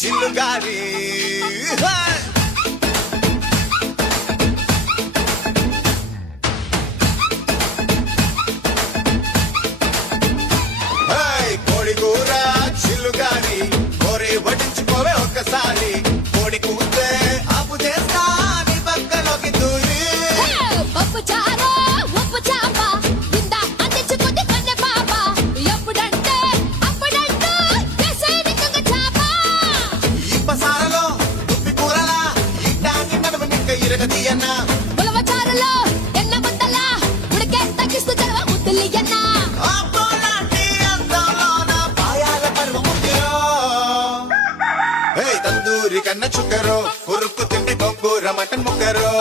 చిల్లుగారి కోడి కూర చిల్లుగారి కోరి వడ్డించుకోవే ఒక్కసారి కోడి కూతే అప్పు చేస్తా నీ పక్కలోకి దూరి పప్పు చారు ఉప్పు చాప ఇంద అందించుకుంది కన్నె పాప ఎప్పుడంటే అప్పుడంటూ చేసేది కొంగ చాప ఇప్పసారలో దుప్పి కూరలా ఇట్టాంగి నడుము నిక్క ఇరగదీయన్నా ఉలవ చారులో ఎన్న ముద్దల ఉడికే తగ్గిస్తూ జరవ ముద్దులియన్న అబ్బోలాంటి అందంలోన పాయాల పరువ ముద్దులో తందూరి కన్న చుక్కరో ఉరుక్కు తిండి గొంగూర మటన్ ముక్కరో